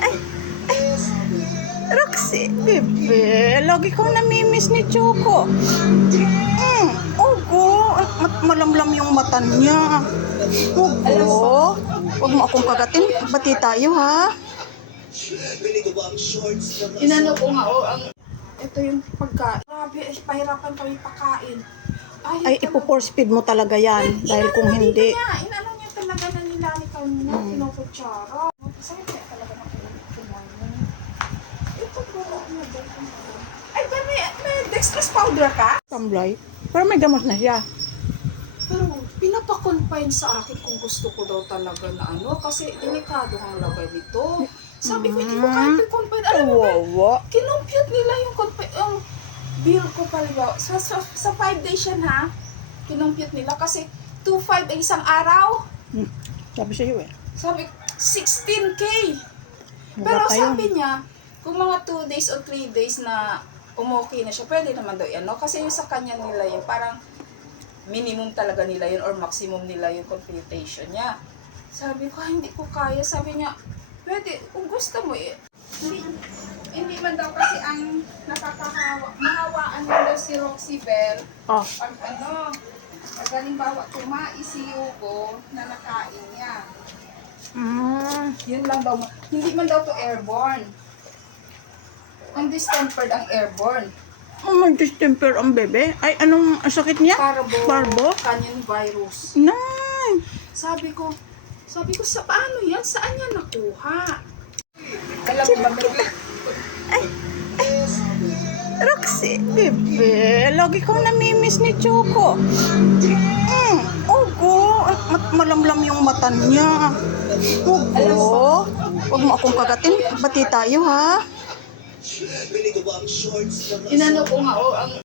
Ay, ay, Roxy, bebe, lagi kang namimiss ni Choco. Ogo, malamlam yung mata niya. Ogo, huwag mo akong kagatin. Bati tayo, ha? Inano ko nga, ang ito yung pagkain. Grabe, pahirapan kami pakain. Ay, ipo-force feed mo talaga yan. Dahil kung hindi... Inano niya talaga na nilalikaw niya, kinukutsara. Sa'yo kaya talaga kumain. Ito ba na ay, ba may dextrose powder ka? Tamlay. Pero may gamot na siya. Pero pinapakonfine sa akin kung gusto ko daw talaga na ano, kasi delikado ang lagay nito. Sabi ko, hindi ko kahit i-confine. Alam mo ba, kinumpute nila yung bill ko pala. Sa 5 days yan ha, kinumpute nila kasi 2.5 ang isang araw. Sabi sa'yo eh. Sabi, 16K. Pero sabi niya, kung mga 2 days o 3 days na umokay na siya, pwede naman daw yan. No? Kasi yung sa kanya nila yun, parang minimum talaga nila yun or maximum nila yung computation niya. Sabi ko, hindi ko kaya. Sabi niya, pwede, kung gusto mo eh. Hindi man daw kasi ang mahawaan mo daw si Roxy Bell. Oh. Pag ano, pag halimbawa tumais si Hugo na nakain niya. Yun lang daw. Hindi man daw to airborne. Ang distempered ang airborne. May distemper ang bebe. Ay, anong sakit niya? Parbo? Canyon virus. Nay! Sabi ko, sa paano yan? Saan yan nakuha? Ay, ay, Roxy, bebe, lagi kang namimiss ni Choco. Ogo, malamlam yung mata niya. Ogo, huwag mo akong kagatin. Bati tayo, ha? Inano ko nga, ang